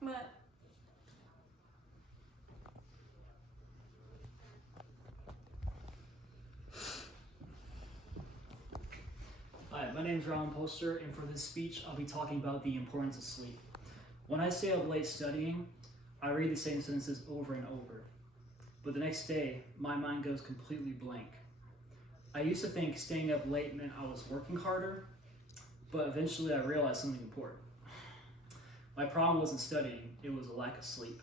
What? Hi, my name is Ron Poster, and for this speech, I'll be talking about the importance of sleep. When I stay up late studying, I read the same sentences over and over, but the next day, my mind goes completely blank. I used to think staying up late meant I was working harder, but eventually I realized something important. My problem wasn't studying, it was a lack of sleep.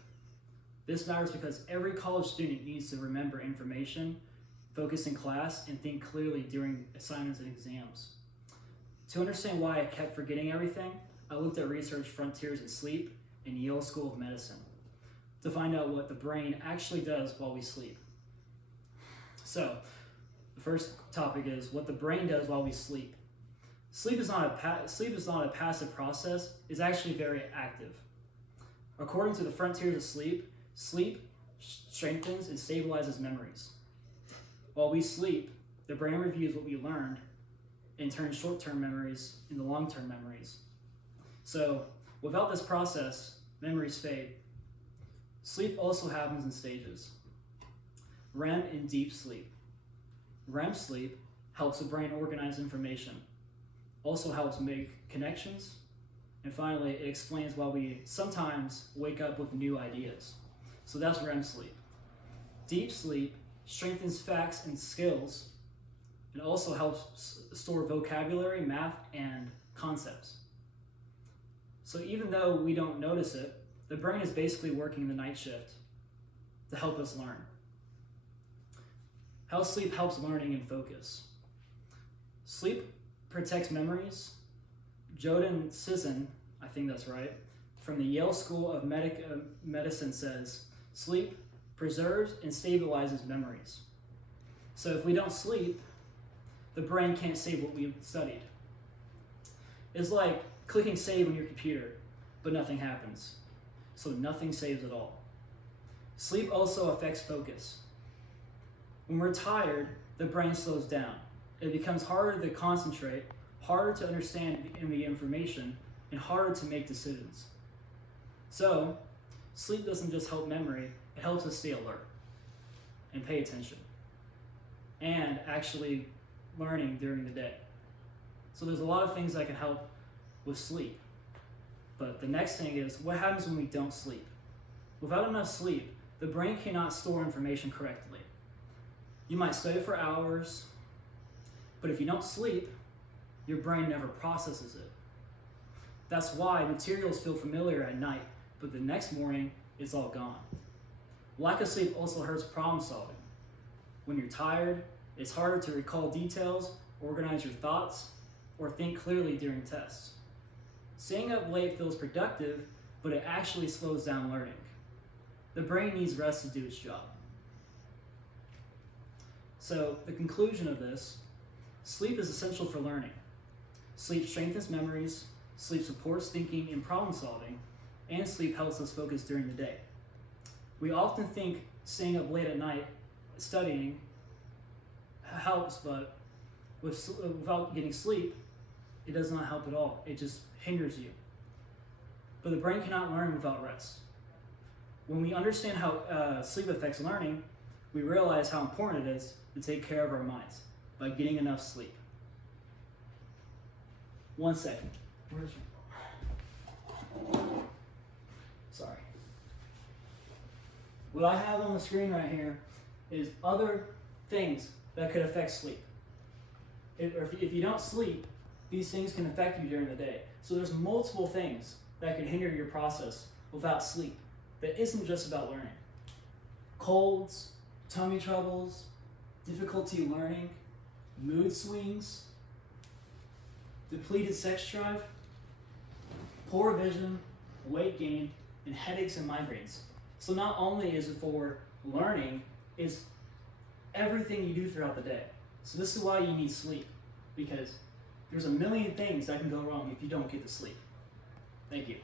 This matters because every college student needs to remember information, focus in class, and think clearly during assignments and exams. To understand why I kept forgetting everything, I looked at research Frontiers in Sleep in Yale School of Medicine to find out what the brain actually does while we sleep. So, the first topic is what the brain does while we sleep. Sleep is not a passive process, it's actually very active. According to the Frontiers of Sleep, sleep strengthens and stabilizes memories. While we sleep, the brain reviews what we learned and turns short-term memories into long-term memories. So, without this process, memories fade. Sleep also happens in stages. REM and deep sleep. REM sleep helps the brain organize information, also helps make connections, and finally, it explains why we sometimes wake up with new ideas. So that's REM sleep. Deep sleep strengthens facts and skills, and also helps store vocabulary, math, and concepts. So even though we don't notice it, the brain is basically working the night shift to help us learn. How sleep helps learning and focus. Sleep protects memories. Jodan Sisson, I think that's right, from the Yale School of Medicine says, sleep preserves and stabilizes memories. So if we don't sleep, the brain can't save what we studied. It's like clicking save on your computer, but nothing happens. So nothing saves at all. Sleep also affects focus. When we're tired, the brain slows down. It becomes harder to concentrate, harder to understand the information, and harder to make decisions. So, sleep doesn't just help memory, it helps us stay alert and pay attention, and actually learning during the day. So there's a lot of things that can help with sleep. But the next thing is, what happens when we don't sleep? Without enough sleep, the brain cannot store information correctly. You might study for hours, but if you don't sleep, your brain never processes it. That's why materials feel familiar at night, but the next morning, it's all gone. Lack of sleep also hurts problem solving. When you're tired, it's harder to recall details, organize your thoughts, or think clearly during tests. Staying up late feels productive, but it actually slows down learning. The brain needs rest to do its job. So, the conclusion of this, sleep is essential for learning. Sleep strengthens memories, sleep supports thinking and problem solving, and sleep helps us focus during the day. We often think staying up late at night studying helps, but without getting sleep, it does not help at all. It just hinders you. But the brain cannot learn without rest. When we understand how sleep affects learning, we realize how important it is to take care of our minds by getting enough sleep. 1 second. Where's your... Sorry. What I have on the screen right here is other things that could affect sleep. If you don't sleep, these things can affect you during the day. So there's multiple things that can hinder your process without sleep that isn't just about learning. Colds, tummy troubles, difficulty learning, mood swings, depleted sex drive, poor vision, weight gain, and headaches and migraines. So not only is it for learning, it's everything you do throughout the day. So this is why you need sleep, because there's a million things that can go wrong if you don't get to sleep. Thank you.